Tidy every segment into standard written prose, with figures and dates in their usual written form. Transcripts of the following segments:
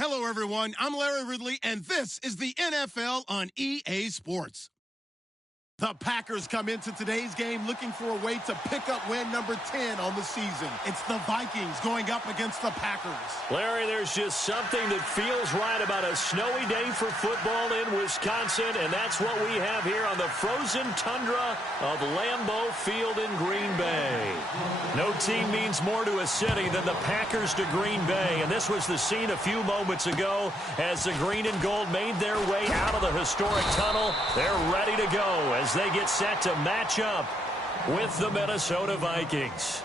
Hello, everyone. I'm Larry Ridley, and this is the NFL on EA Sports. The Packers come into today's game looking for a way to pick up win number 10 on the season. It's the Vikings going up against the Packers. Larry, there's just something that feels right about a snowy day for football in Wisconsin, and that's what we have here on the frozen tundra of Lambeau Field in Green Bay. No team means more to a city than the Packers to Green Bay, and this was the scene a few moments ago as the green and gold made their way out of the historic tunnel. They're ready to go as they get set to match up with the Minnesota Vikings.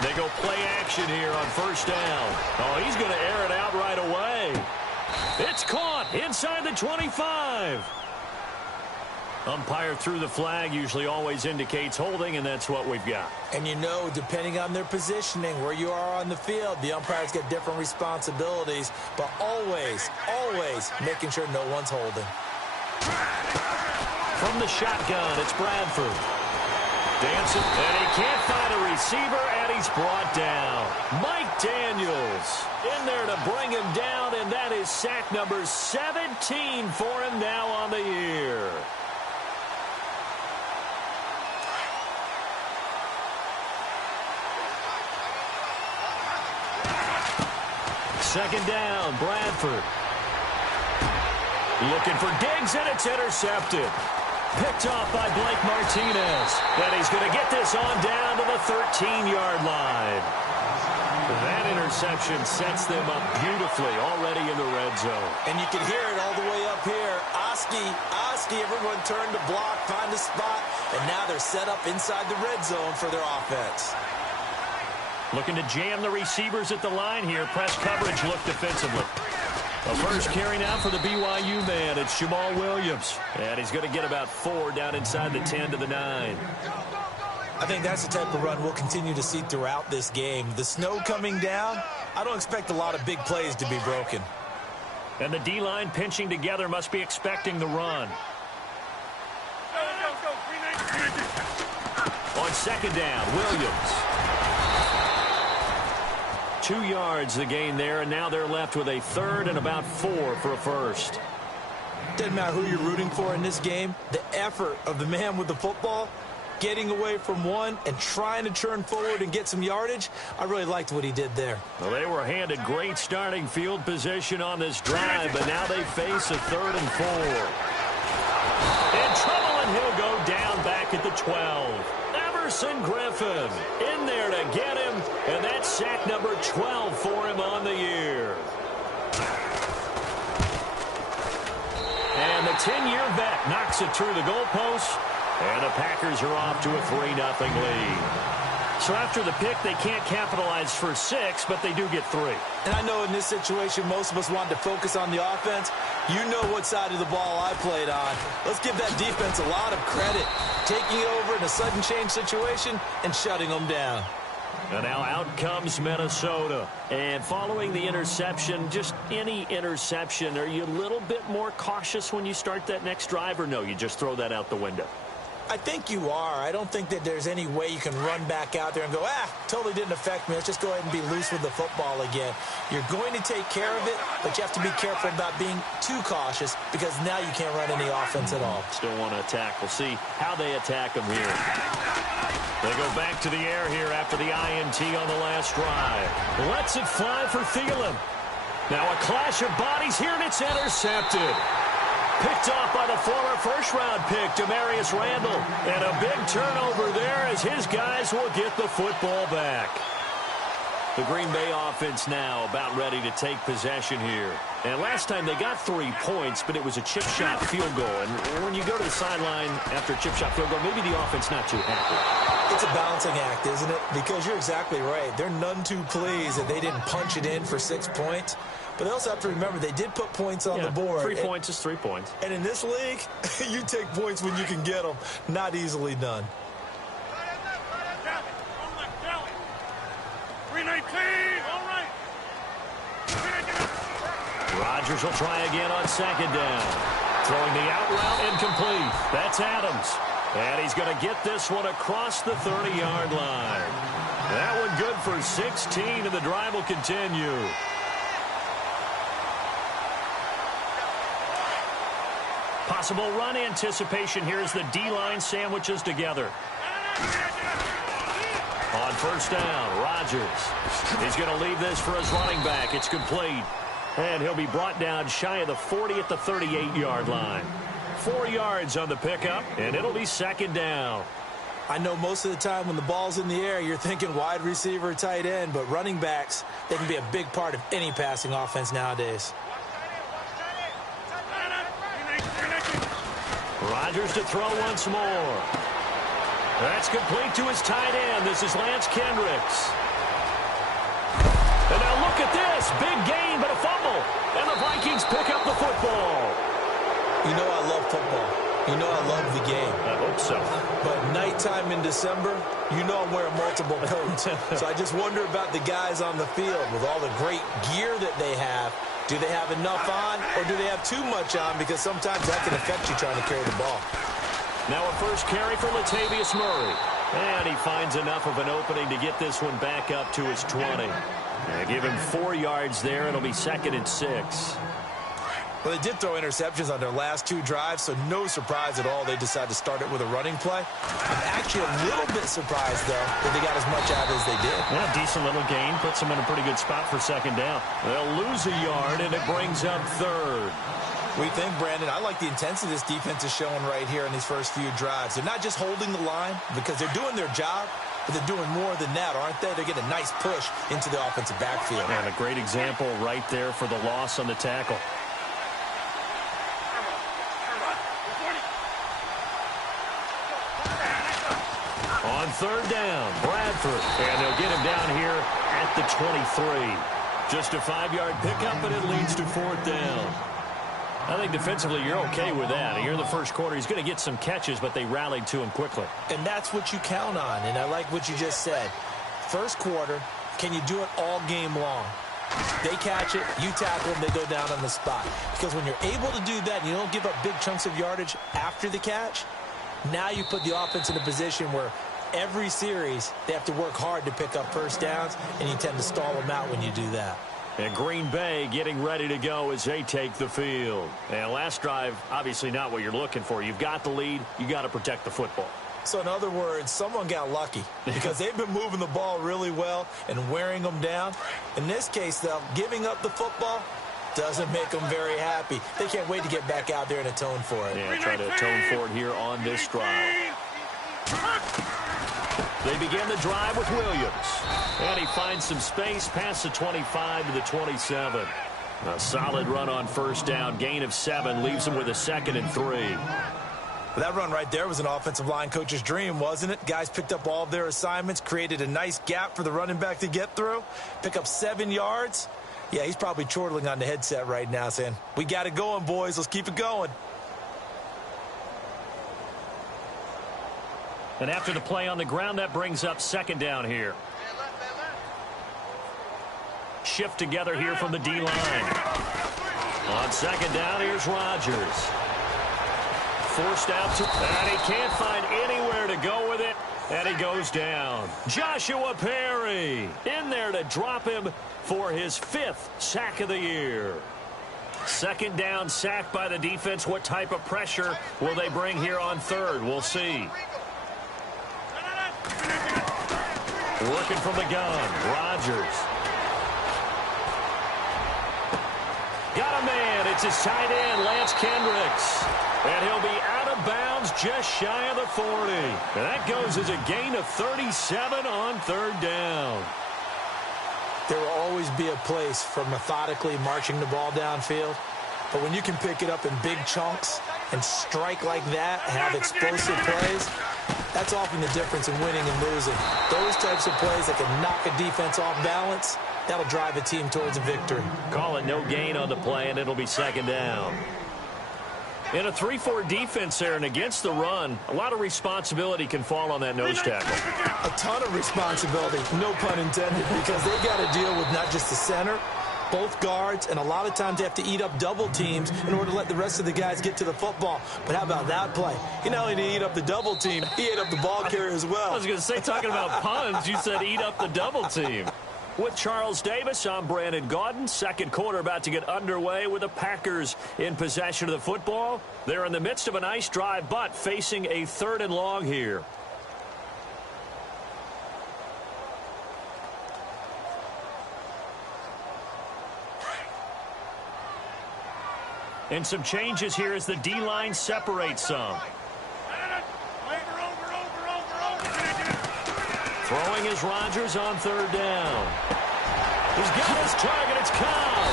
They go play action here on first down. Oh, he's going to air it out right away. It's caught inside the 25. Umpire threw the flag, usually always indicates holding, and that's what we've got. And you know, depending on their positioning, where you are on the field, the umpires get different responsibilities, but always, always making sure no one's holding. From the shotgun, it's Bradford. Dancing, and he can't find a receiver, and he's brought down. Mike Daniels in there to bring him down, and that is sack number 17 for him now on the year. Second down, Bradford. Looking for Diggs, and it's intercepted. Picked off by Blake Martinez. And he's going to get this on down to the 13-yard line. That interception sets them up beautifully already in the red zone. And you can hear it all the way up here. Oski, everyone turned to block, find a spot, and now they're set up inside the red zone for their offense. Looking to jam the receivers at the line here. Press coverage look defensively. The first carry now for the BYU man. It's Jamal Williams. And he's going to get about 4 down inside the 10 to the 9. I think that's the type of run we'll continue to see throughout this game. The snow coming down, I don't expect a lot of big plays to be broken. And the D-line pinching together must be expecting the run. On second down, Williams. 2 yards the gain there, and now they're left with a third and about 4 for a first. Doesn't matter who you're rooting for in this game. The effort of the man with the football, getting away from one and trying to turn forward and get some yardage, I really liked what he did there. Well, they were handed great starting field position on this drive, but now they face a third and 4. In trouble, and he'll go down back at the 12. Everson Griffin in there to get him, and that's sack number 12 for him on the year. And the 10-year vet knocks it through the goalpost, and the Packers are off to a 3-0 lead. So after the pick, they can't capitalize for 6, but they do get 3. And I know in this situation, most of us wanted to focus on the offense. You know what side of the ball I played on. Let's give that defense a lot of credit. Taking over in a sudden change situation and shutting them down. And now out comes Minnesota. And following the interception, just any interception, are you a little bit more cautious when you start that next drive, or no, you just throw that out the window? I think you are. I don't think that there's any way you can run back out there and go, totally didn't affect me. Let's just go ahead and be loose with the football again. You're going to take care of it, but you have to be careful about being too cautious because now you can't run any offense at all. Still want to attack. We'll see how they attack them here. They go back to the air here after the INT on the last drive. Lets it fly for Thielen. Now a clash of bodies here, and it's intercepted. Picked off by the former first-round pick, Demarius Randall. And a big turnover there as his guys will get the football back. The Green Bay offense now about ready to take possession here. And last time they got 3 points, but it was a chip shot field goal. And when you go to the sideline after a chip shot field goal, maybe the offense not too happy. It's a balancing act, isn't it? Because you're exactly right. They're none too pleased that they didn't punch it in for 6 points. But they also have to remember they did put points on the board. 3 points is 3 points. And in this league, you take points when you can get them. Not easily done. 319. All right. Rodgers will try again on second down. Throwing the out route incomplete. That's Adams. And he's going to get this one across the 30-yard line. That one good for 16, and the drive will continue. Possible run anticipation here as the D-line sandwiches together. On first down, Rodgers. He's going to leave this for his running back. It's complete. And he'll be brought down shy of the 40 at the 38-yard line. 4 yards on the pickup, and it'll be second down. I know most of the time when the ball's in the air, you're thinking wide receiver, tight end, but running backs, they can be a big part of any passing offense nowadays. Rodgers to throw once more. That's complete to his tight end. This is Nckinnis. And now look at this. Big gain, but a fumble. And the Vikings pick up the football. You know I love football. You know I love the game. I hope so. But nighttime in December, you know I'm wearing multiple coats. So I just wonder about the guys on the field with all the great gear that they have. Do they have enough on, or do they have too much on? Because sometimes that can affect you trying to carry the ball. Now a first carry for Latavius Murray. And he finds enough of an opening to get this one back up to his 20. Give him 4 yards there. It'll be 2nd and 6. Well, they did throw interceptions on their last 2 drives, so no surprise at all they decided to start it with a running play. I'm actually a little bit surprised, though, that they got as much out as they did. Yeah, decent little gain. Puts them in a pretty good spot for second down. They'll lose a yard, and it brings up 3rd. We think, Brandon, I like the intensity this defense is showing right here in these first few drives. They're not just holding the line because they're doing their job, but they're doing more than that, aren't they? They're getting a nice push into the offensive backfield. And a great example right there for the loss on the tackle. On 3rd down, Bradford. And they'll get him down here at the 23. Just a 5-yard pickup, and it leads to 4th down. I think defensively you're okay with that. Here in the first quarter, he's going to get some catches, but they rallied to him quickly. And that's what you count on, and I like what you just said. First quarter, can you do it all game long? They catch it, you tackle them, they go down on the spot. Because when you're able to do that and you don't give up big chunks of yardage after the catch, now you put the offense in a position where every series they have to work hard to pick up first downs, and you tend to stall them out when you do that. And Green Bay getting ready to go as they take the field. And last drive, obviously not what you're looking for. You've got the lead. You got to protect the football. So in other words, someone got lucky because they've been moving the ball really well and wearing them down. In this case, though, giving up the football doesn't make them very happy. They can't wait to get back out there and atone for it. Yeah, try to atone for it here on this drive. They begin the drive with Williams. And he finds some space past the 25 to the 27. A solid run on first down. Gain of 7 leaves him with a 2nd and 3. Well, that run right there was an offensive line coach's dream, wasn't it? Guys picked up all of their assignments, created a nice gap for the running back to get through, pick up 7 yards. Yeah, he's probably chortling on the headset right now saying, we got it going, boys. Let's keep it going. And after the play on the ground, that brings up 2nd down here. Shift together here from the D-line. On 2nd down, here's Rodgers. Forced out to, and he can't find anywhere to go with it, and he goes down. Joshua Perry in there to drop him for his 5th sack of the year. 2nd down, sack by the defense. What type of pressure will they bring here on 3rd? We'll see. Working from the gun, Rodgers. Got a man. It's his tight end, Nckinnis. And he'll be out of bounds just shy of the 40. And that goes as a gain of 37 on 3rd down. There will always be a place for methodically marching the ball downfield. But when you can pick it up in big chunks and strike like that, have explosive plays, that's often the difference in winning and losing. Those types of plays that can knock a defense off balance, that'll drive a team towards a victory. Call it no gain on the play, and it'll be 2nd down. In a 3-4 defense there and against the run, a lot of responsibility can fall on that nose tackle. A ton of responsibility, no pun intended, because they've got to deal with not just the center, both guards, and a lot of times they have to eat up double teams in order to let the rest of the guys get to the football. But how about that play? He not only did he eat up the double team, he ate up the ball carrier as well. I was going to say, talking about puns, you said eat up the double team. With Charles Davis, I'm Brandon Gaudin. Second quarter about to get underway with the Packers in possession of the football. They're in the midst of a nice drive, but facing a 3rd and long here. And some changes here as the D-line separates some. Throwing is Rodgers on 3rd down. He's got his target. It's Cobb.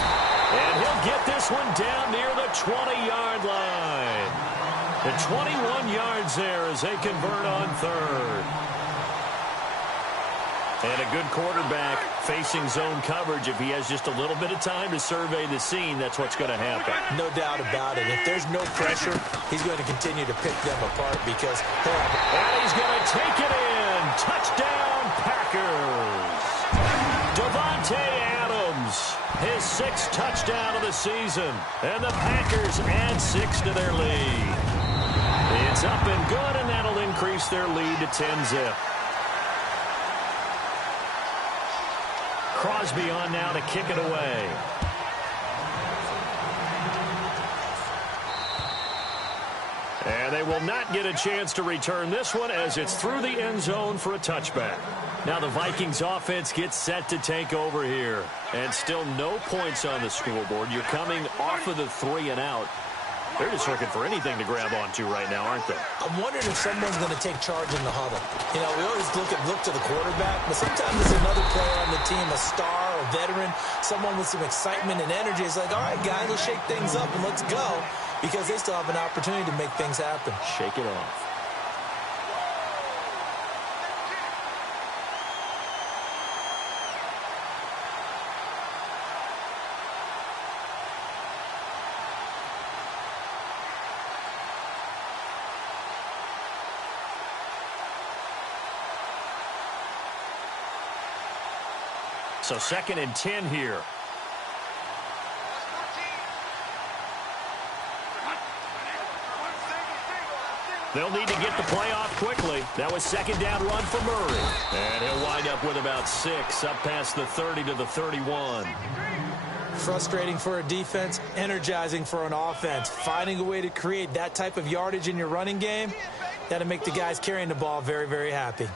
And he'll get this one down near the 20-yard line. The 21 yards there as they convert on 3rd. And a good quarterback facing zone coverage. If he has just a little bit of time to survey the scene, that's what's going to happen. No doubt about it. If there's no pressure, he's going to continue to pick them apart because and he's going to take it in. Touchdown, Packers. Davante Adams, his 6th touchdown of the season. And the Packers add 6 to their lead. It's up and good, and that'll increase their lead to 10-zip. Crosby on now to kick it away. And they will not get a chance to return this one as it's through the end zone for a touchback. Now the Vikings offense gets set to take over here. And still no points on the scoreboard. You're coming off of the 3 and out. They're just looking for anything to grab onto right now, aren't they? I'm wondering if someone's going to take charge in the huddle. You know, we always look to the quarterback, but sometimes there's another player on the team, a star, a veteran, someone with some excitement and energy. It's like, all right, guys, let's shake things up and let's go, because they still have an opportunity to make things happen. Shake it off. So 2nd and 10 here. They'll need to get the play off quickly. That was 2nd down run for Murray. And he'll wind up with about 6 up past the 30 to the 31. Frustrating for a defense, energizing for an offense. Finding a way to create that type of yardage in your running game, that'll make the guys carrying the ball very, very happy.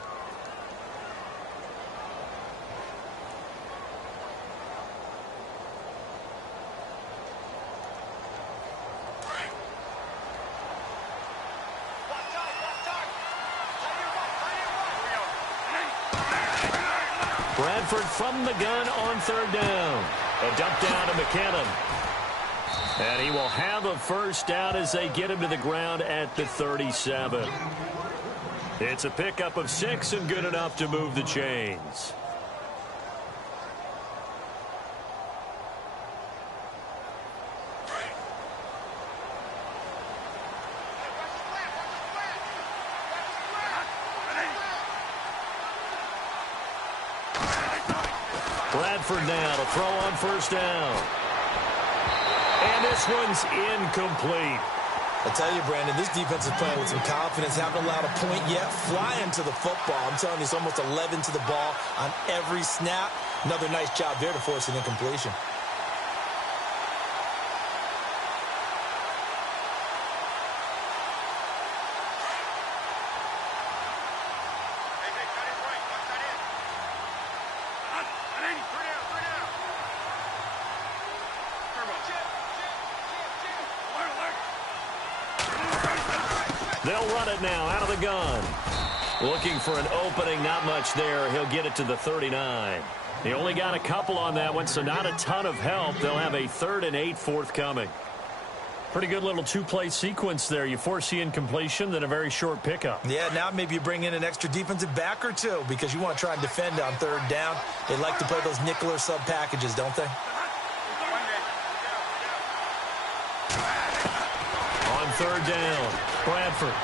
Bradford from the gun on 3rd down. A dump down to Nckinnis. And he will have a 1st down as they get him to the ground at the 37. It's a pickup of 6 and good enough to move the chains. Bradford now to throw on 1st down. And this one's incomplete. I tell you, Brandon, this defense is playing with some confidence, haven't allowed a point yet, flying to the football. I'm telling you, it's almost 11 to the ball on every snap. Another nice job there to force an incompletion. They'll run it now out of the gun. Looking for an opening, not much there. He'll get it to the 39. He only got a couple on that one, so not a ton of help. They'll have a 3rd and 8 forthcoming. Pretty good little 2-play sequence there. You force the incompletion, then a very short pickup. Yeah, now maybe you bring in an extra defensive back or two because you want to try and defend on 3rd down. They like to play those nickel or sub packages, don't they? On 3rd down, Bradford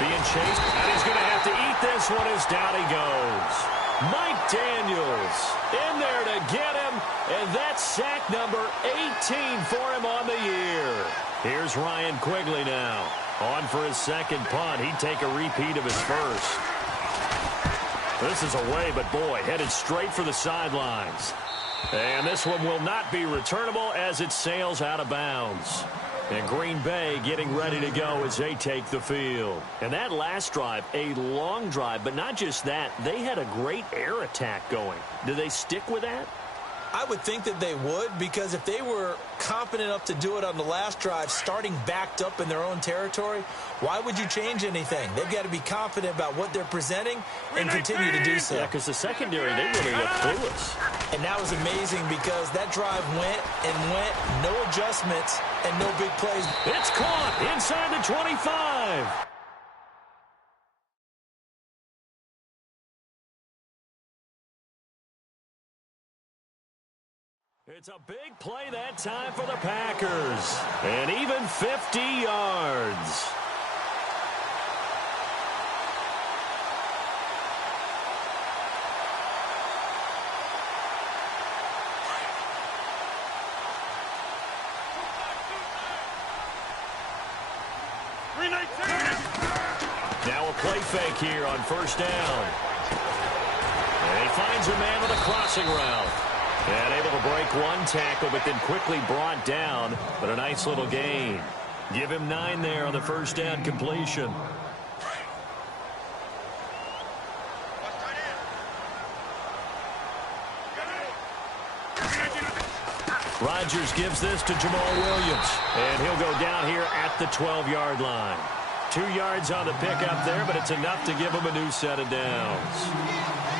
being chased, and he's going to have to eat this one as down he goes. Mike Daniels in there to get him, and that's sack number 18 for him on the year. Here's Ryan Quigley now. On for his second punt. He'd take a repeat of his first. This is away, but boy, headed straight for the sidelines. And this one will not be returnable as it sails out of bounds. And Green Bay getting ready to go as they take the field. And that last drive, a long drive, but not just that. They had a great air attack going. Do they stick with that? I would think that they would, because if they were confident enough to do it on the last drive, starting backed up in their own territory, why would you change anything? They've got to be confident about what they're presenting and continue to do so. Yeah, because the secondary, they really looked clueless. And that was amazing because that drive went and went, no adjustments and no big plays. It's caught inside the 25. It's a big play that time for the Packers. And even 50 yards. Now a play fake here on first down. And he finds a man with a crossing route. And able to break one tackle, but then quickly brought down. But a nice little gain. Give him 9 there on the first down completion. Rodgers gives this to Jamal Williams. And he'll go down here at the 12-yard line. 2 yards on the pickup there, but it's enough to give him a new set of downs.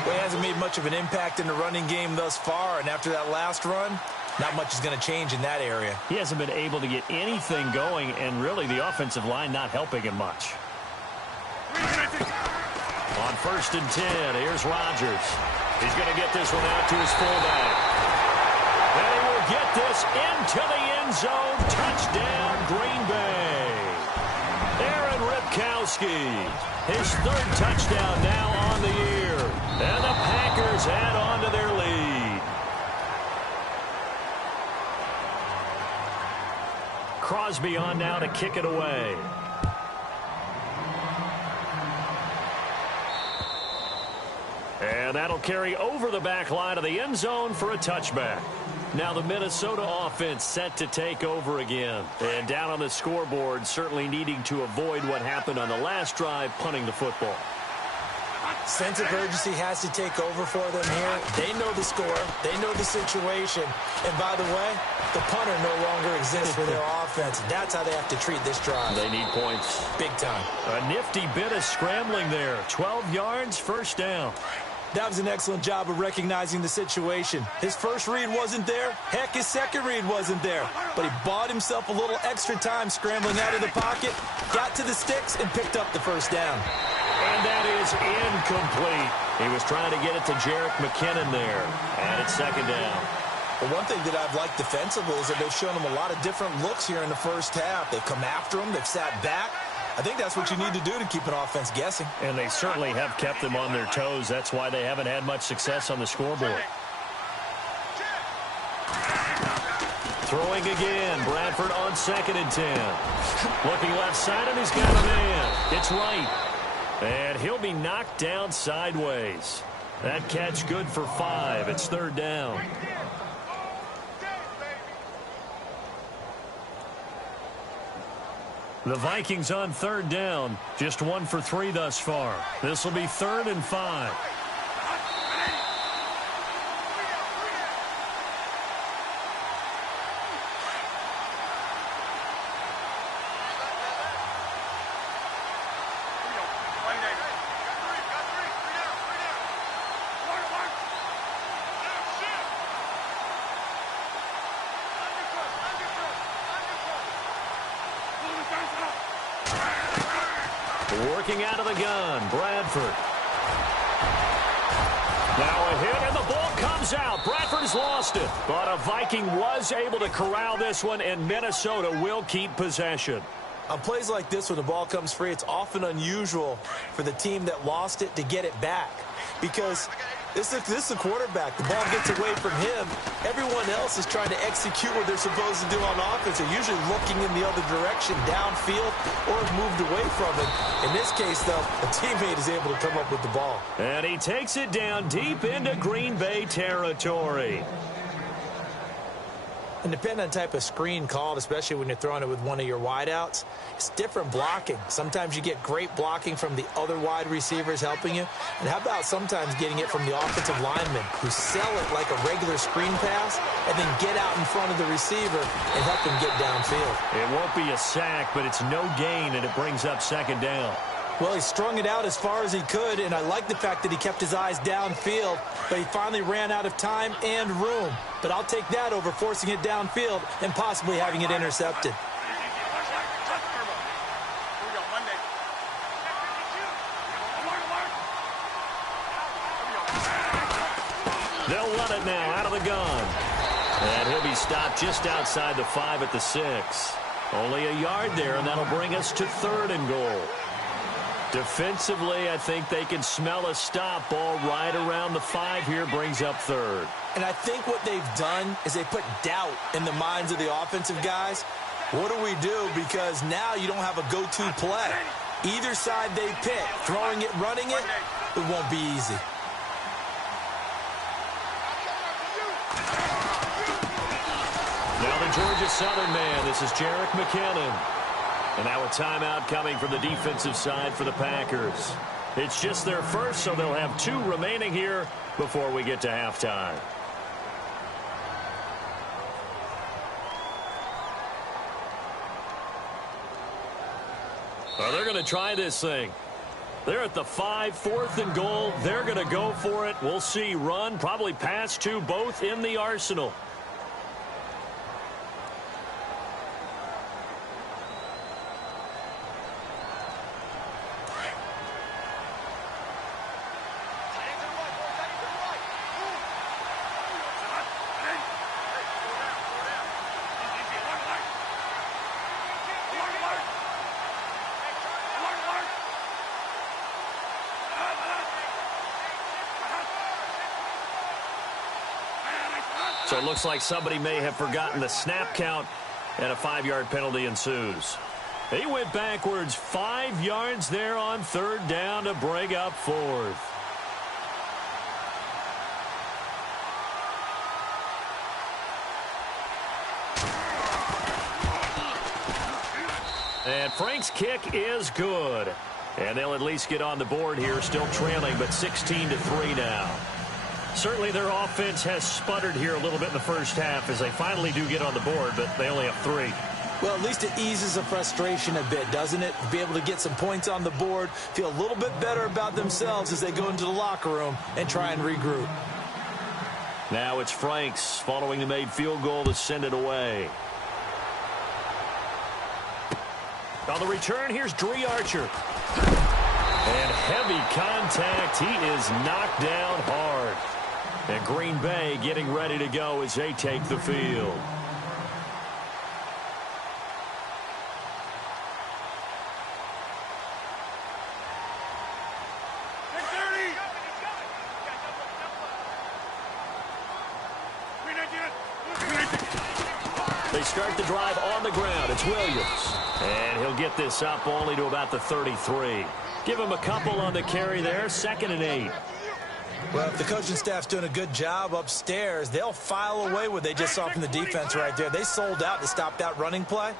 Well, he hasn't made much of an impact in the running game thus far, and after that last run, not much is going to change in that area. He hasn't been able to get anything going, and really the offensive line not helping him much. On first and 10, here's Rodgers. He's going to get this one out to his fullback. And he will get this into the end zone. Touchdown, Green Bay. Aaron Ripkowski, his 3rd touchdown now on the year. And the Packers add on to their lead. Crosby on now to kick it away. And that'll carry over the back line of the end zone for a touchback. Now the Minnesota offense set to take over again. And down on the scoreboard, certainly needing to avoid what happened on the last drive, punting the football. Sense of urgency has to take over for them here. They know the score. They know the situation. And by the way, the punter no longer exists for their offense. That's how they have to treat this drive. They need points. Big time. A nifty bit of scrambling there. 12 yards, first down. That was an excellent job of recognizing the situation. His first read wasn't there. Heck, his second read wasn't there. But he bought himself a little extra time scrambling out of the pocket, got to the sticks, and picked up the first down. And that is incomplete. He was trying to get it to Jerick McKinnon there. And it's second down. Well, one thing that I've liked defensively is that they've shown him a lot of different looks here in the first half. They've come after him. They've sat back. I think that's what you need to do to keep an offense guessing. And they certainly have kept them on their toes. That's why they haven't had much success on the scoreboard. Throwing again. Bradford on 2nd and 10. Looking left side, and he's got a man. It's right. And he'll be knocked down sideways. That catch good for 5. It's 3rd down. The Vikings on 3rd down. Just 1 for 3 thus far. This will be 3rd and 5. Working out of the gun, Bradford. Now a hit, and the ball comes out. Bradford's lost it. But a Viking was able to corral this one, and Minnesota will keep possession. On plays like this, when the ball comes free, it's often unusual for the team that lost it to get it back. because this is the quarterback. The ball gets away from him. Everyone else is trying to execute what they're supposed to do on offense. They're usually looking in the other direction, downfield, or have moved away from it. In this case, though, a teammate is able to come up with the ball. And he takes it down deep into Green Bay territory. And depending on the type of screen called, especially when you're throwing it with one of your wideouts, it's different blocking. Sometimes you get great blocking from the other wide receivers helping you. And how about sometimes getting it from the offensive linemen who sell it like a regular screen pass and then get out in front of the receiver and help him get downfield. It won't be a sack, but it's no gain, and it brings up second down. Well, he strung it out as far as he could, and I like the fact that he kept his eyes downfield, but he finally ran out of time and room. But I'll take that over forcing it downfield and possibly having it intercepted. They'll run it now out of the gun. And he'll be stopped just outside the 5 at the 6. Only a yard there, and that'll bring us to 3rd and goal. Defensively, I think they can smell a stop. Ball right around the 5 here brings up 3rd. And I think what they've done is they put doubt in the minds of the offensive guys. What do we do? Because now you don't have a go-to play. Either side they pick, throwing it, running it, it won't be easy. Now the Georgia Southern man. This is Jerick McKinnon. And now a timeout coming from the defensive side for the Packers. It's just their first, so they'll have 2 remaining here before we get to halftime. Well, they're going to try this thing. They're at the 5, 4th and goal. They're going to go for it. We'll see. Run, probably pass 2, both in the arsenal. So it looks like somebody may have forgotten the snap count, and a 5-yard penalty ensues. He went backwards 5 yards there on 3rd down to bring up 4th. And Frank's kick is good. And they'll at least get on the board here, still trailing, but 16-3 now. Certainly their offense has sputtered here a little bit in the first half as they finally do get on the board, but they only have 3. Well, at least it eases the frustration a bit, doesn't it? Be able to get some points on the board, feel a little bit better about themselves as they go into the locker room and try and regroup. Now it's Franks following the made field goal to send it away. On the return, here's Dree Archer. And heavy contact. He is knocked down hard. And Green Bay getting ready to go as they take the field. They start the drive on the ground. It's Williams. And he'll get this up only to about the 33. Give him a couple on the carry there. 2nd and 8. Well, if the coaching staff's doing a good job upstairs, they'll file away what they just saw from the defense right there. They sold out to stop that running play.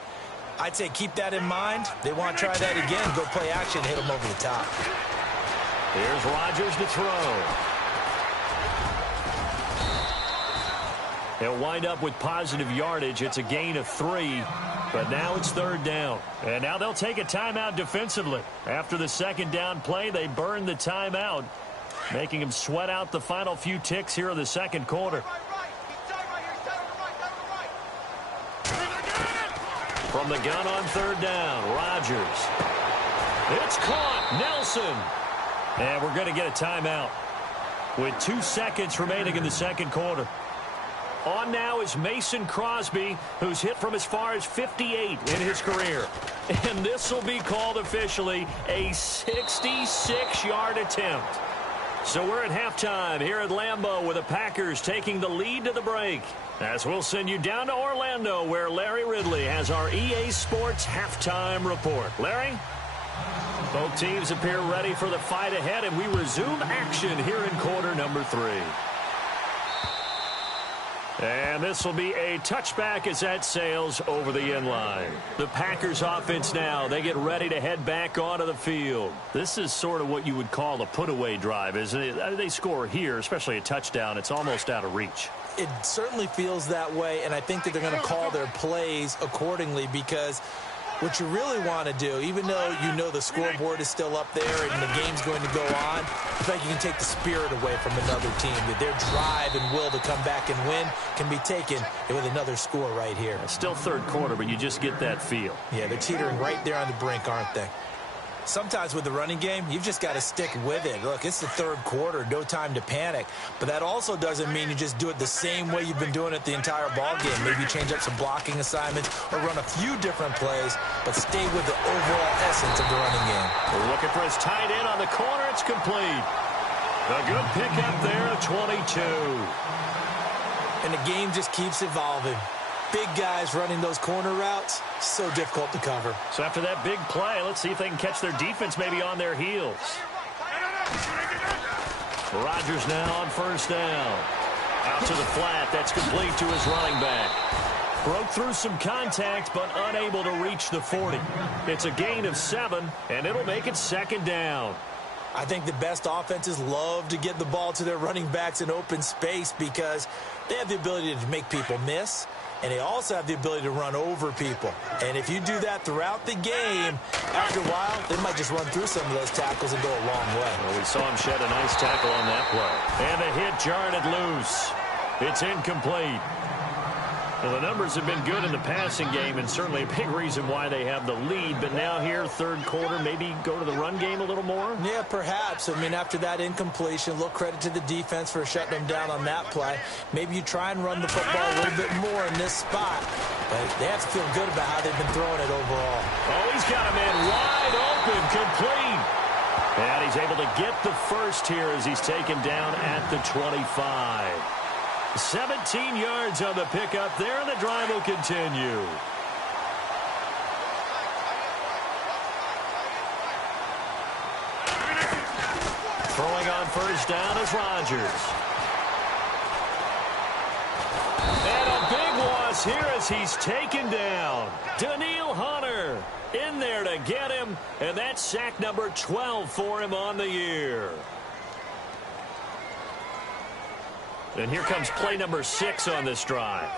I'd say keep that in mind. They want to try that again, go play action, hit them over the top. Here's Rodgers to throw. He'll wind up with positive yardage. It's a gain of 3, but now it's 3rd down. And now they'll take a timeout defensively. After the 2nd down play, they burn the timeout, making them sweat out the final few ticks here in the 2nd quarter. From the gun on 3rd down, Rodgers. It's caught. Nelson. And we're going to get a timeout with 2 seconds remaining in the 2nd quarter. On now is Mason Crosby, who's hit from as far as 58 in his career. And this will be called officially a 66-yard attempt. So we're at halftime here at Lambeau with the Packers taking the lead to the break. As we'll send you down to Orlando where Larry Ridley has our EA Sports halftime report. Larry? Both teams appear ready for the fight ahead, and we resume action here in quarter number 3. And this will be a touchback as that sails over the end line. The Packers offense now, they get ready to head back onto the field. This is sort of what you would call a put-away drive, isn't it? They score here, especially a touchdown. It's almost out of reach. It certainly feels that way, and I think that they're going to call their plays accordingly because what you really want to do, even though you know the scoreboard is still up there and the game's going to go on, I think you can take the spirit away from another team. That their drive and will to come back and win can be taken with another score right here. Still third quarter, but you just get that feel. Yeah, they're teetering right there on the brink, aren't they? Sometimes with the running game, you've just got to stick with it. Look, it's the third quarter, no time to panic. But that also doesn't mean you just do it the same way you've been doing it the entire ball game. Maybe change up some blocking assignments or run a few different plays, but stay with the overall essence of the running game. We're looking for his tight end on the corner. It's complete. A good pickup there at 22. And the game just keeps evolving. Big guys running those corner routes, so difficult to cover. So after that big play, let's see if they can catch their defense maybe on their heels. Rodgers now on first down. Out to the flat. That's complete to his running back. Broke through some contact, but unable to reach the 40. It's a gain of 7, and it'll make it second down. I think the best offenses love to get the ball to their running backs in open space because they have the ability to make people miss, and they also have the ability to run over people. And if you do that throughout the game, after a while, they might just run through some of those tackles and go a long way. Well, we saw him shed a nice tackle on that play. And the hit jarred it loose. It's incomplete. Well, the numbers have been good in the passing game, and certainly a big reason why they have the lead. But now here, third quarter, maybe go to the run game a little more? Yeah, perhaps. I mean, after that incompletion, a little credit to the defense for shutting them down on that play. Maybe you try and run the football a little bit more in this spot. But they have to feel good about how they've been throwing it overall. Oh, he's got him in wide open, complete. And he's able to get the first here as he's taken down at the 25. 17 yards on the pickup there, and the drive will continue. Throwing on first down is Rodgers. And a big loss here as he's taken down. Daniil Hunter in there to get him, and that's sack number 12 for him on the year. And here comes play number 6 on this drive.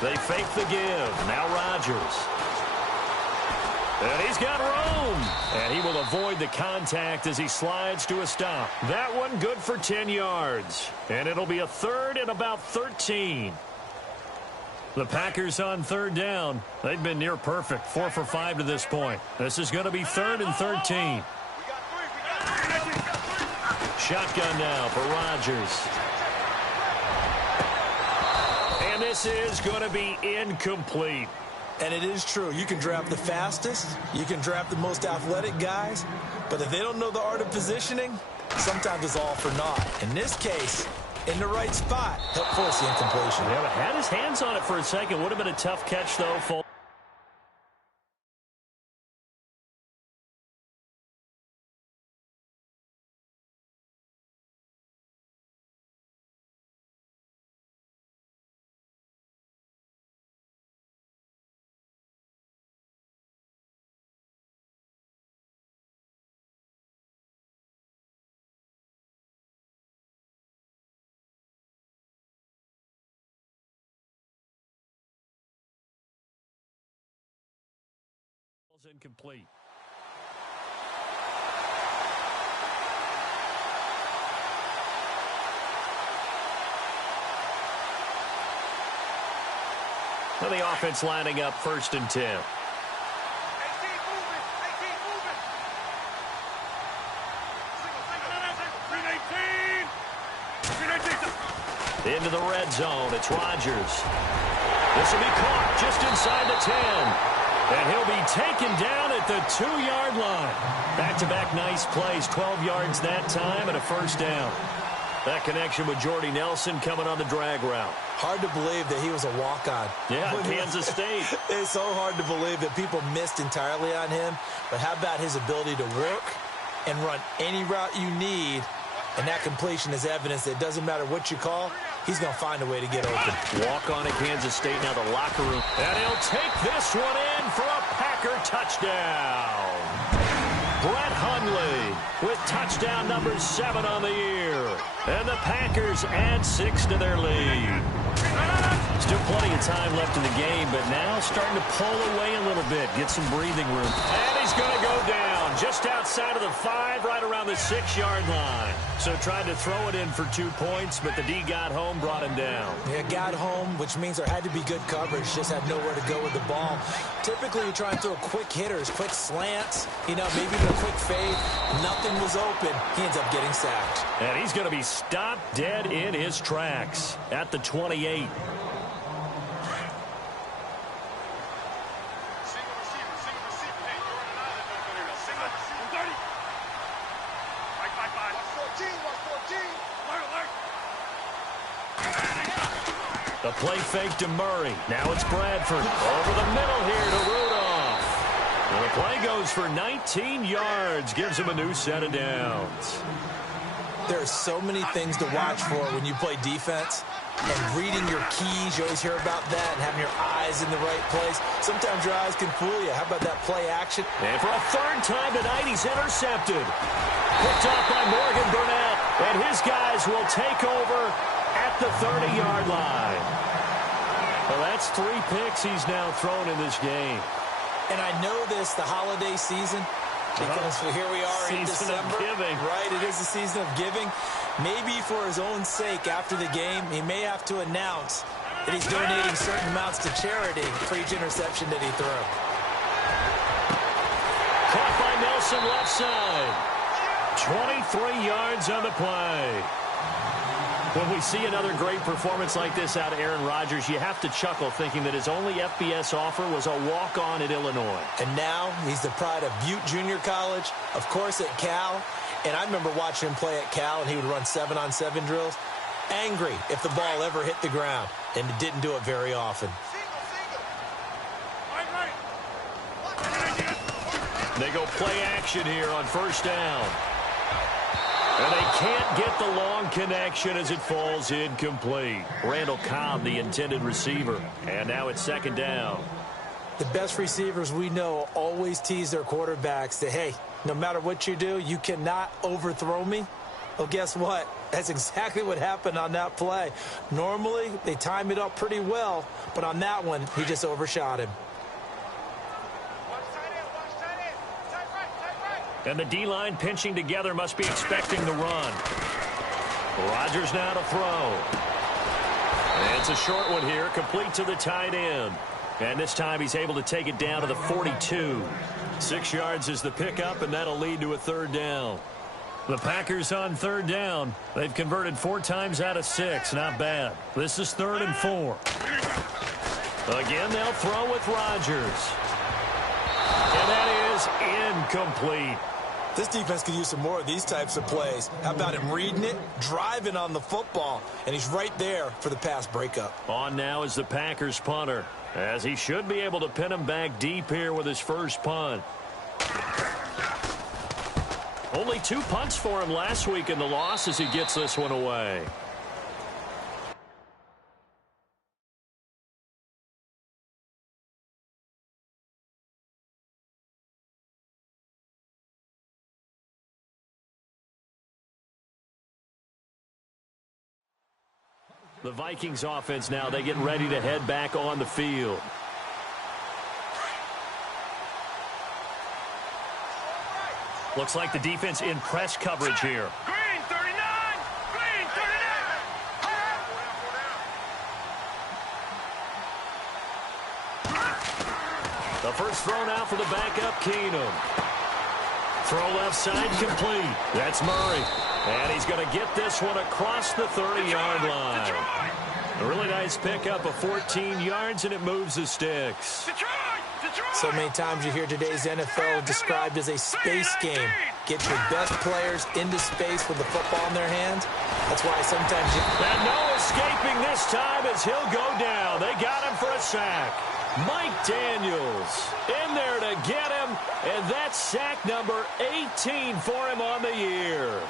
They fake the give. Now Rodgers. And he's got room. And he will avoid the contact as he slides to a stop. That one good for 10 yards. And it'll be a third and about 13. The Packers on third down. They've been near perfect, 4 for 5 to this point. This is going to be 3rd and 13. Shotgun now for Rodgers. And this is going to be incomplete. And it is true. You can draft the fastest. You can draft the most athletic guys. But if they don't know the art of positioning, sometimes it's all for naught. In this case, in the right spot, help force the incompletion. Yeah, but had his hands on it for a second. Would have been a tough catch, though. Incomplete. Well, the offense lining up 1st and 10. Into the red zone. It's Rodgers. This will be caught just inside the 10. And he'll be taken down at the 2-yard line. Back-to-back nice plays, 12 yards that time and a first down. That connection with Jordy Nelson coming on the drag route. Hard to believe that he was a walk-on. Yeah, Kansas State. It's so hard to believe that people missed entirely on him. But how about his ability to work and run any route you need? And that completion is evidence that it doesn't matter what you call, he's going to find a way to get open. Walk on at Kansas State, now the locker room. And he'll take this one in for a Packer touchdown. Brett Hundley with touchdown number 7 on the year. And the Packers add 6 to their lead. Still plenty of time left in the game, but now starting to pull away a little bit, get some breathing room. And he's going to go down just outside of the 5, right around the 6-yard line. So tried to throw it in for 2 points, but the D got home, brought him down. Yeah, got home, which means there had to be good coverage. Just had nowhere to go with the ball. Typically, you try and throw quick hitters, quick slants, maybe even a quick fade. Nothing was open. He ends up getting sacked. And he's going to be stopped dead in his tracks at the 28. The play fake to Murray. Now it's Bradford. Over the middle here to Rudolph. And the play goes for 19 yards. Gives him a new set of downs. There are so many things to watch for when you play defense. And reading your keys, you always hear about that, and having your eyes in the right place. Sometimes your eyes can fool you. How about that play action? And for a 3rd time tonight, he's intercepted. Picked off by Morgan Burnett. And his guys will take over at the 30-yard line. Well, that's 3 picks he's now thrown in this game. And I know this, the holiday season, because here we are in December. Season of giving. Right, it is the season of giving. Maybe for his own sake after the game, he may have to announce that he's donating certain amounts to charity for each interception that he threw. Caught by Nelson left side. 23 yards on the play. When we see another great performance like this out of Aaron Rodgers, you have to chuckle thinking that his only FBS offer was a walk-on at Illinois. And now he's the pride of Butte Junior College, of course at Cal. And I remember watching him play at Cal, and he would run 7-on-7 drills. Angry if the ball ever hit the ground, and didn't do it very often. They go play action here on 1st down. And they can't get the long connection as it falls incomplete. Randall Cobb, the intended receiver. And now it's 2nd down. The best receivers we know always tease their quarterbacks that, hey, no matter what you do, you cannot overthrow me. Well, guess what? That's exactly what happened on that play. Normally, they time it up pretty well, but on that one, he just overshot him. And the D-line pinching together must be expecting the run. Rodgers now to throw. And it's a short one here, complete to the tight end. And this time he's able to take it down to the 42. 6 yards is the pickup, and that'll lead to a 3rd down. The Packers on 3rd down. They've converted 4 times out of 6. Not bad. This is 3rd and 4. Again, they'll throw with Rodgers. And that is incomplete. This defense could use some more of these types of plays. How about him reading it, driving on the football, and he's right there for the pass breakup. On now is the Packers punter, as he should be able to pin him back deep here with his first punt. Only 2 punts for him last week in the loss as he gets this one away. The Vikings offense now, they get ready to head back on the field. Looks like the defense in press coverage here. Green 39! Green 39! The first throw now for the backup, Keenum. Throw left side complete. That's Murray. And he's going to get this one across the 30-yard line. A really nice pickup of 14 yards, and it moves the sticks. So many times you hear today's NFL described as a space game. Get your best players into space with the football in their hands. That's why sometimes you... And no escaping this time as he'll go down. They got him for a sack. Mike Daniels in there to get him, and that's sack number 18 for him on the year.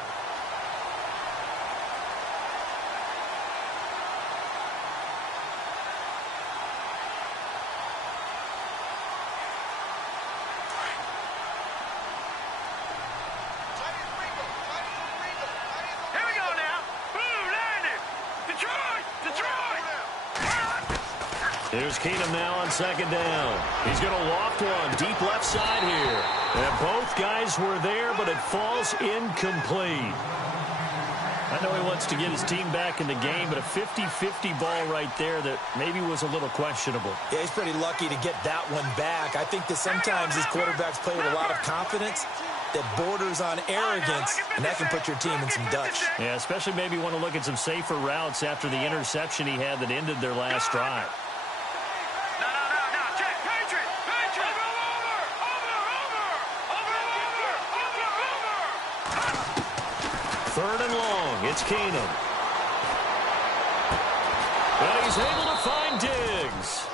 Here's Keenum now on second down. He's going to loft one deep left side here. And both guys were there, but it falls incomplete. I know he wants to get his team back in the game, but a 50-50 ball right there that maybe was a little questionable. Yeah, he's pretty lucky to get that one back. I think that sometimes these quarterbacks play with a lot of confidence that borders on arrogance, and that can put your team in some Dutch. Yeah, especially maybe want to look at some safer routes after the interception he had that ended their last drive. Third and long, it's Keenum. And he's able to find Diggs.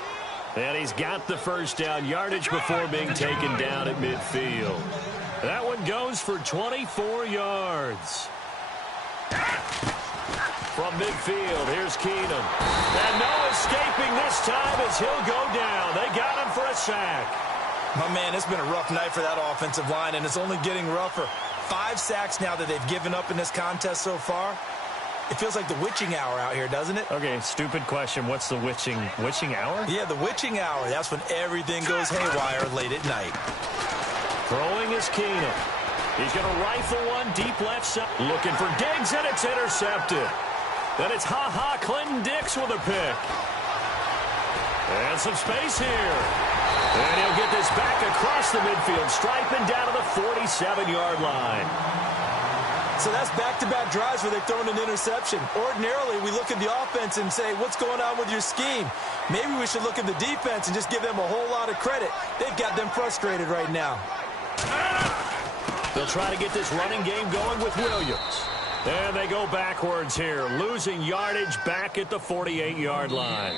And he's got the first down yardage before being taken down at midfield. That one goes for 24 yards. From midfield, here's Keenum. And no escaping this time as he'll go down. They got him for a sack. My man, it's been a rough night for that offensive line, and it's only getting rougher. 5 sacks now that they've given up in this contest so far. It feels like the witching hour out here, doesn't it? Okay, stupid question. What's the witching hour? Yeah, the witching hour. That's when everything goes haywire late at night. Throwing is Keenum. He's going to rifle one deep left side. Looking for Diggs, and it's intercepted. Then it's Clinton Dix with a pick. And some space here. And he'll get this back across the midfield stripe and down to the 47-yard line. So that's back-to-back drives where they've thrown an interception. Ordinarily, we look at the offense and say, what's going on with your scheme? Maybe we should look at the defense and just give them a whole lot of credit. They've got them frustrated right now. They'll try to get this running game going with Williams. And they go backwards here, losing yardage back at the 48-yard line.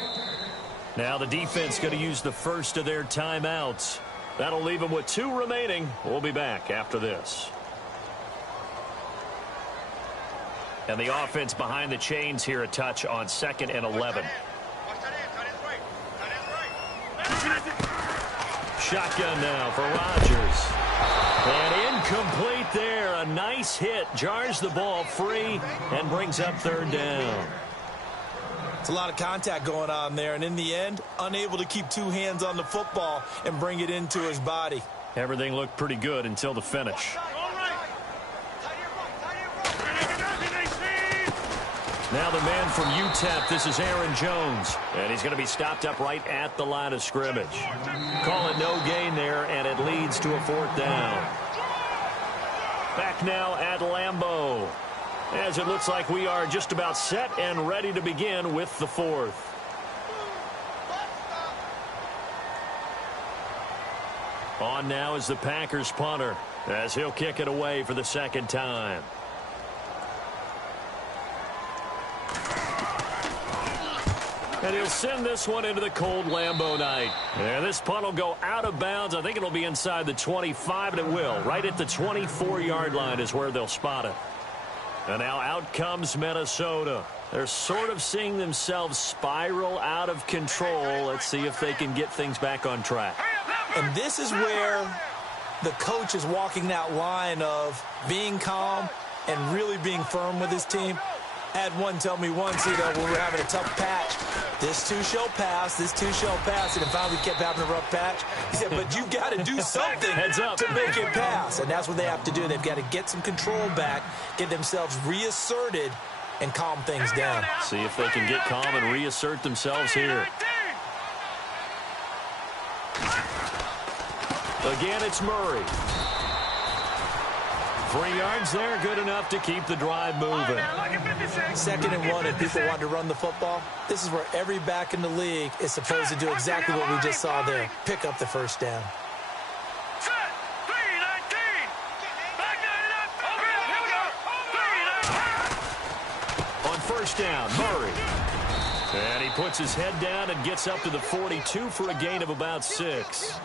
Now the defense going to use the first of their timeouts. That'll leave them with 2 remaining. We'll be back after this. And the offense behind the chains here a touch on 2nd and 11. Shotgun now for Rodgers. And incomplete there. A nice hit. Jars the ball free and brings up 3rd down. It's a lot of contact going on there, and in the end, unable to keep 2 hands on the football and bring it into his body. Everything looked pretty good until the finish. Now the man from UTEP, this is Aaron Jones. And he's going to be stopped up right at the line of scrimmage. Call it no gain there, and it leads to a 4th down. Back now at Lambeau, as it looks like we are just about set and ready to begin with the 4th. On now is the Packers punter, as he'll kick it away for the 2nd time. And he'll send this one into the cold Lambeau night. And this punt will go out of bounds. I think it'll be inside the 25, and it will. Right at the 24-yard line is where they'll spot it. And now out comes Minnesota. They're sort of seeing themselves spiral out of control. Let's see if they can get things back on track. And this is where the coach is walking that line of being calm and really being firm with his team. I had one tell me once, when we were having a tough patch, this too shall pass, this too shall pass, and finally kept having a rough patch. He said, but you got to do something Heads up. to make it pass, and that's what they have to do. They've got to get some control back, get themselves reasserted, and calm things down. See if they can get calm and reassert themselves here. Again, it's Murray. 3 yards there, good enough to keep the drive moving. 2nd and 1, and people want to run the football. This is where every back in the league is supposed to do exactly what we just saw there. Pick up the first down. On first down, Murray. And he puts his head down and gets up to the 42 for a gain of about 6.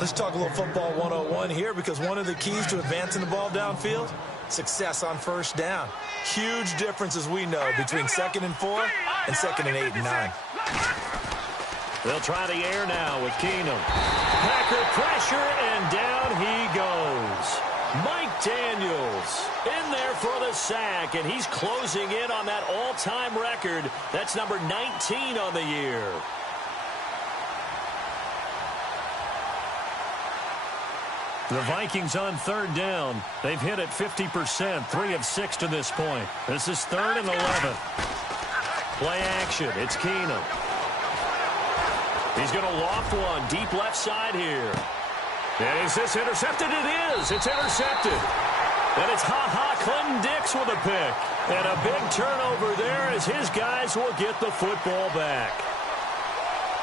Let's talk a little football 101 here, because one of the keys to advancing the ball downfield, success on first down. Huge difference, as we know, between 2nd and 4 and 2nd and 8 and 9. They'll try the air now with Keenum. Packer pressure, and down he goes. Mike Daniels in there for the sack, and he's closing in on that all-time record. That's number 19 on the year. The Vikings on 3rd down. They've hit it 50%, 3 of 6 to this point. This is 3rd and 11. Play action. It's Keenum. He's going to loft one deep left side here. And is this intercepted? It is. It's intercepted. And it's Clinton Dix with a pick. And a big turnover there as his guys will get the football back.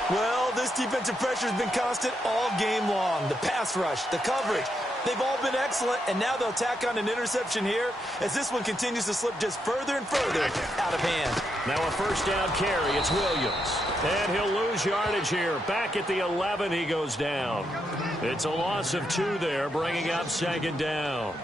Well, this defensive pressure has been constant all game long. The pass rush, the coverage, they've all been excellent, and now they'll tack on an interception here as this one continues to slip just further and further out of hand. Now a first down carry. It's Williams. And he'll lose yardage here. Back at the 11, he goes down. It's a loss of 2 there, bringing up 2nd down.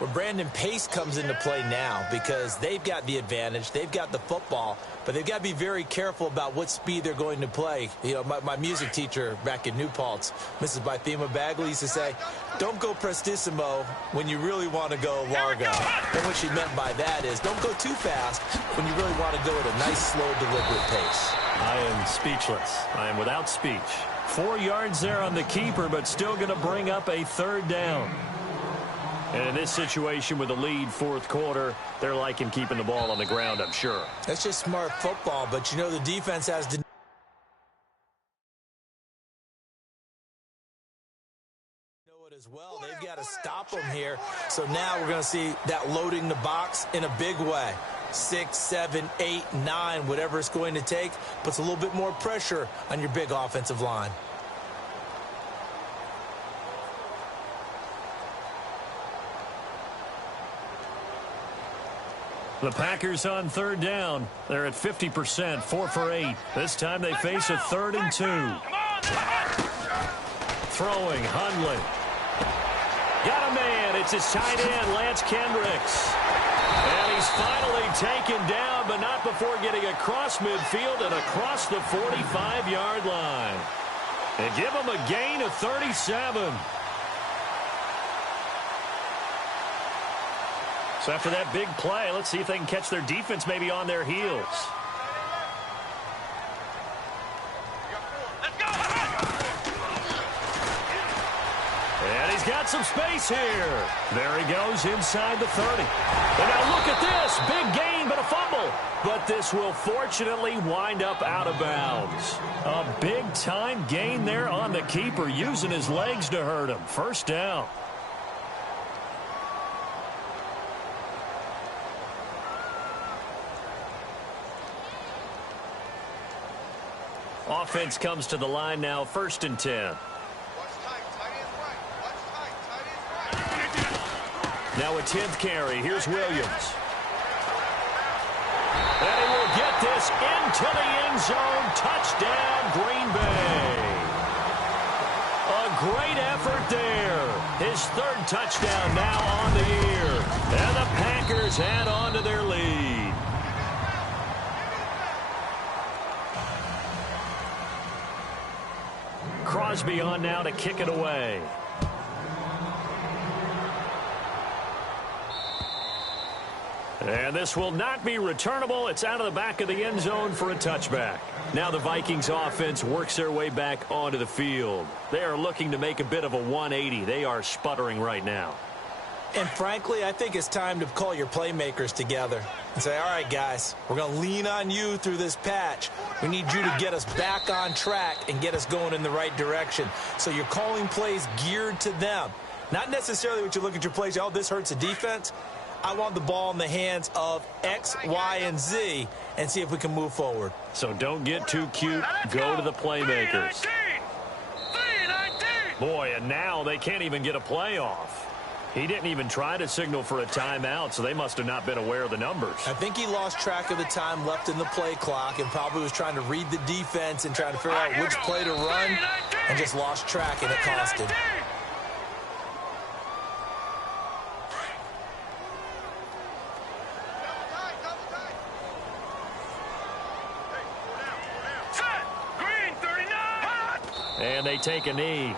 Well, Brandon, pace comes into play now because they've got the advantage. They've got the football, but they've got to be very careful about what speed they're going to play. You know, my music teacher back in New Paltz, Mrs. Bythema Bagley, used to say, don't go prestissimo when you really want to go largo. And what she meant by that is don't go too fast when you really want to go at a nice, slow, deliberate pace. I am speechless. I am without speech. 4 yards there on the keeper, but still going to bring up a 3rd down. And in this situation with the lead 4th quarter, they're liking keeping the ball on the ground, I'm sure. That's just smart football, but you know the defense has to know it as well. They've got to stop them here. So now we're going to see that loading the box in a big way. 6, 7, 8, 9, whatever it's going to take, puts a little bit more pressure on your big offensive line. The Packers on 3rd down. They're at 50%, 4 for 8. This time they face a 3rd and 2. Throwing, Hundley. Got a man. It's his tight end, Lance Kendricks. And he's finally taken down, but not before getting across midfield and across the 45-yard line. And give him a gain of 37. So after that big play, let's see if they can catch their defense maybe on their heels. And he's got some space here. There he goes inside the 30. And now look at this. Big gain, but a fumble. But this will fortunately wind up out of bounds. A big-time gain there on the keeper, using his legs to hurt him. First down. Offense comes to the line now, 1st and 10. Now a 10th carry. Here's Williams. And he will get this into the end zone. Touchdown, Green Bay. A great effort there. His 3rd touchdown now on the year. And the Packers add on to their lead. Crosby on now to kick it away. And this will not be returnable. It's out of the back of the end zone for a touchback. Now the Vikings offense works their way back onto the field. They are looking to make a bit of a 180. They are sputtering right now. And frankly, I think it's time to call your playmakers together and say, all right, guys, we're going to lean on you through this patch. We need you to get us back on track and get us going in the right direction. So you're calling plays geared to them. Not necessarily what you look at your plays, oh, this hurts the defense. I want the ball in the hands of X, Y, and Z and see if we can move forward. So don't get too cute. Go to the playmakers. Boy, and now they can't even get a play off. He didn't even try to signal for a timeout, so they must have not been aware of the numbers. I think he lost track of the time left in the play clock and probably was trying to read the defense and trying to figure out which play to run and just lost track, and it cost him. And they take a knee.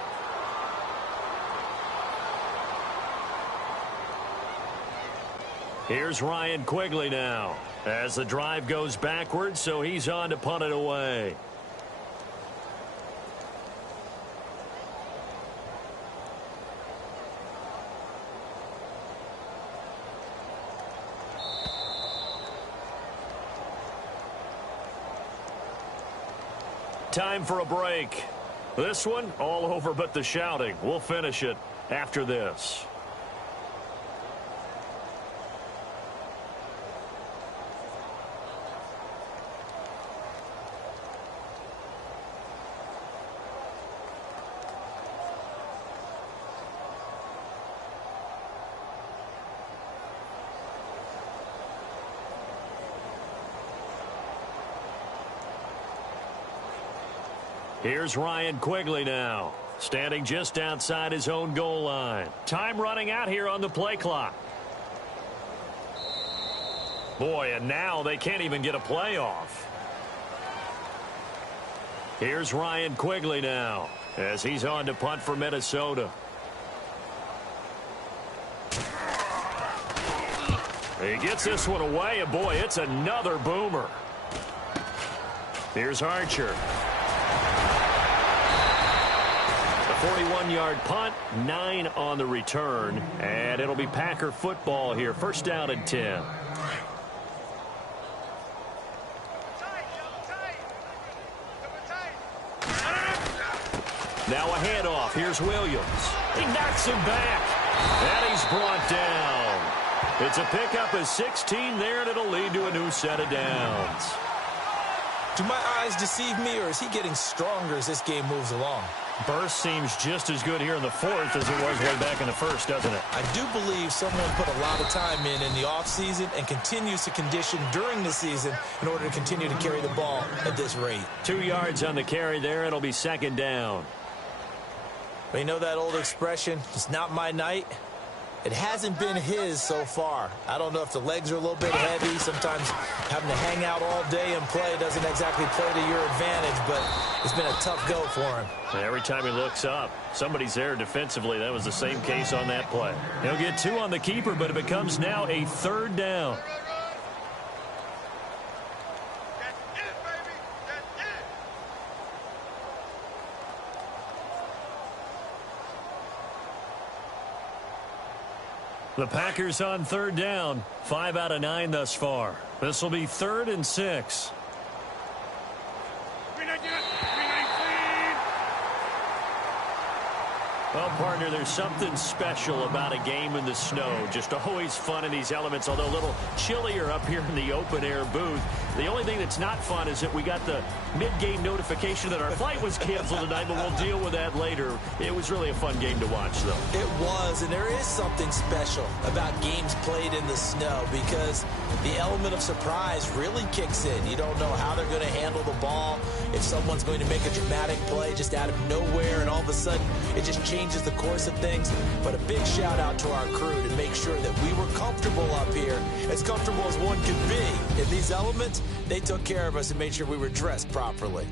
Here's Ryan Quigley now as the drive goes backwards, so he's on to punt it away. Time for a break. This one, all over but the shouting. We'll finish it after this. Here's Ryan Quigley now, standing just outside his own goal line. Time running out here on the play clock. Boy, and now they can't even get a play off. Here's Ryan Quigley now, as he's on to punt for Minnesota. He gets this one away, and boy, it's another boomer. Here's Archer. 41-yard punt, 9 on the return, and it'll be Packer football here. First down and 10. Now a handoff. Here's Williams. He knocks him back, and he's brought down. It's a pickup of 16 there, and it'll lead to a new set of downs. Do my eyes deceive me, or is he getting stronger as this game moves along? Burst seems just as good here in the fourth as it was way back in the first, doesn't it? I do believe someone put a lot of time in the offseason and continues to condition during the season in order to continue to carry the ball at this rate. 2 yards on the carry there. It'll be second down. But you know that old expression, it's not my night? It hasn't been his so far. I don't know if the legs are a little bit heavy. Sometimes having to hang out all day and play doesn't exactly play to your advantage, but it's been a tough go for him. Every time he looks up, somebody's there defensively. That was the same case on that play. He'll get 2 on the keeper, but it becomes now a third down. The Packers on third down. 5 out of 9 thus far. This will be 3rd and 6. Well, partner, there's something special about a game in the snow. Just always fun in these elements, although a little chillier up here in the open-air booth. The only thing that's not fun is that we got the mid-game notification that our flight was canceled tonight, but we'll deal with that later. It was really a fun game to watch, though. It was, and there is something special about games played in the snow because the element of surprise really kicks in. You don't know how they're going to handle the ball, if someone's going to make a dramatic play just out of nowhere, and all of a sudden it just changes the course of things. But a big shout out to our crew to make sure that we were comfortable up here, as comfortable as one could be. In these elements, they took care of us and made sure we were dressed properly.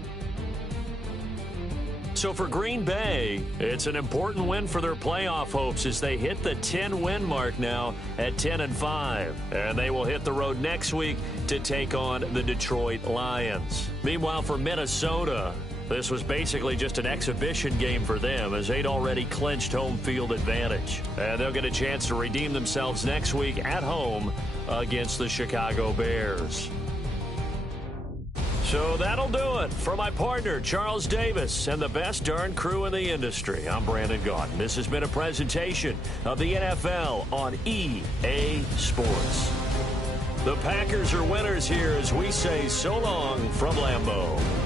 So for Green Bay, it's an important win for their playoff hopes as they hit the 10-win mark now at 10-5. And they will hit the road next week to take on the Detroit Lions. Meanwhile, for Minnesota, this was basically just an exhibition game for them as they'd already clinched home field advantage. And they'll get a chance to redeem themselves next week at home against the Chicago Bears. So that'll do it. For my partner, Charles Davis, and the best darn crew in the industry, I'm Brandon Gaudin. This has been a presentation of the NFL on EA Sports. The Packers are winners here as we say so long from Lambeau.